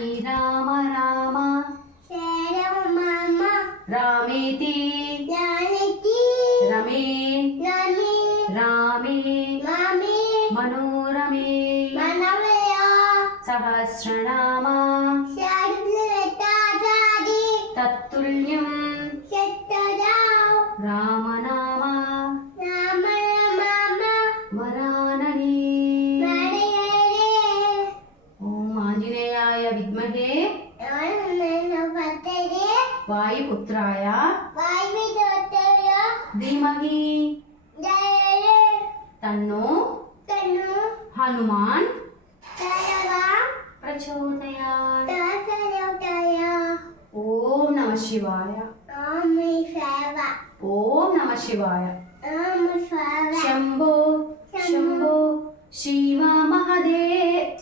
శ్రీరామ రామ రామేతి రమే రామే మనోరమే సహస్రనామ తత్తుల్యం రామనామ వరానని. ఓం ఆంజనేయాయ విద్మహే వాయుపుత్రాయ ధీమహి తన్నో హనుమాన్ ప్రచోదయాత్. ఓం నమః శివాయ. ఓం నమః శివాయ. శంభో శంభో శివ మహదేవ్.